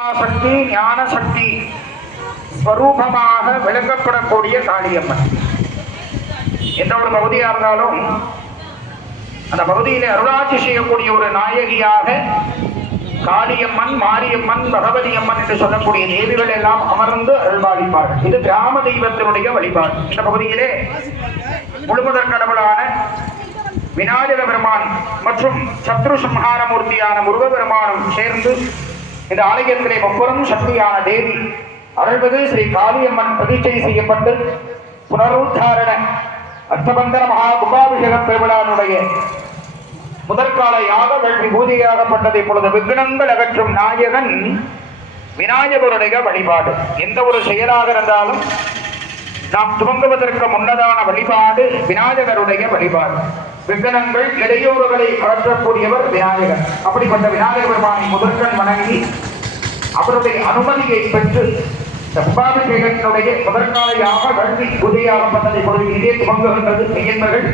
சக்தி ஞான சக்தி ஸ்வரூபமாக விளக்கப்படக்கூடிய காளியம்மன். எந்த ஒரு பகுதியா இருந்தாலும் அந்த பகுதியிலே அருளாட்சி செய்யக்கூடிய ஒரு நாயகியாக காளியம்மன் மாரியம்மன் பகவதி அம்மன் என்று சொல்லக்கூடிய தேவிகள் எல்லாம் அமர்ந்து அருள்பாலிப்பார்கள். இது கிராம தெய்வத்தினுடைய வழிபாடு. இந்த பகுதியிலே முழுமுதற் கடவுளான விநாயக பெருமான் மற்றும் சத்ரு சம்ஹார மூர்த்தியான முருக பெருமானும் சேர்ந்து இந்த ஆலயத்திலே முப்புறம் சக்தியான தேவி அருள்வது ஸ்ரீ காளியம்மன் பிரதிஷ்டை செய்யப்பட்டு புனருத்தாரண அர்த்தபந்தன மகா கும்பாபிஷேக பெருவிழானுடைய முதற்கால யாக வேள்வி பூஜையாகப்பட்டது. இப்பொழுது விக்னங்கள் அகற்றும் நாயகன் விநாயகருடைய வழிபாடு. எந்த ஒரு செயலாக இருந்தாலும் நாம் துவங்குவதற்கு முன்னதான வழிபாடு விநாயகருடைய வழிபாடு. விக்கனங்கள் இடையூறுகளை அகற்றக்கூடியவர் விநாயகர். அப்படிப்பட்ட விநாயகர் பெருமானை முதற்கண் வணங்கி அவருடைய அனுமதியை பெற்று இந்த முதற்காலையாக கல்வி யாக வேள்வி பொழுது இதே துவங்குகின்றது மெய்யன்பர்கள்.